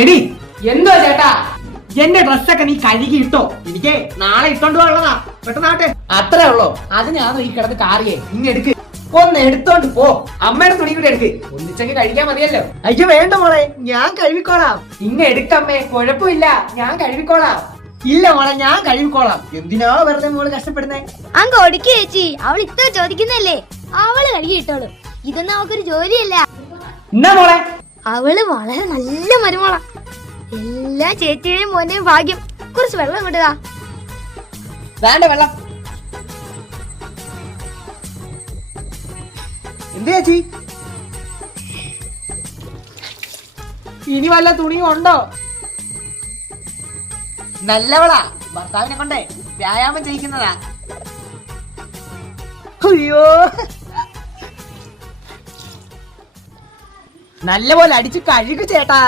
എടി എന്തോ ചേട്ടാ എന്റെ ഡ്രസ്സൊക്കെ നീ കഴുകി ഇട്ടോ, എനിക്ക് നാളെ ഇട്ടോണ്ട് പോകാനുള്ളതാ. പെട്ടെന്നാട്ടെ. അത്രേ ഉള്ളോ? അതിനാണോ ഈ കിടന്ന് കാറിയേ? ഇങ്ങ് എടുക്ക്, ഒന്ന് എടുത്തോണ്ട് പോ. അമ്മയുടെ തുണി കൂടെ എടുക്ക്, ഒന്നിച്ചെങ്കിൽ കഴിക്കാൻ മതിയല്ലോ. അയ്യോ വേണ്ട മോളെ, ഞാൻ കഴുകിക്കോളാം. ഇങ്ങ് എടുക്കമ്മേ, കുഴപ്പമില്ല, ഞാൻ കഴുകിക്കോളാം. ഇല്ല മോളെ, ഞാൻ കഴുകിക്കോളാം. എന്തിനാ വെറുതെ മോള് കഷ്ടപ്പെടുന്നേ? അങ്ങ് ഒടുക്കി ചേച്ചി, അവൾ ഇത്ര ചോദിക്കുന്നല്ലേ, അവള് കഴുകി ഇട്ടോളൂ. ഇതൊന്നും അവക്കൊരു ജോലിയല്ല. എന്നാ മോളെ, അവള് വളരെ നല്ല മരുമോളാ. എല്ലാ ചേച്ചിയുടെയും മോന്റെയും ഭാഗ്യം. കുറച്ച് വെള്ളം കൊണ്ടുതാ. വേണ്ട വെള്ളം. എന്ത് ചേച്ചി, ഇനി വല്ല തുണിയും ഉണ്ടോ? നല്ലവളാ, ഭർത്താവിനെ കൊണ്ടേ വ്യായാമം ചെയ്യിക്കുന്നതാ. അയ്യോ, നല്ലപോലെ അടിച്ച് കഴുകു ചേട്ടാ.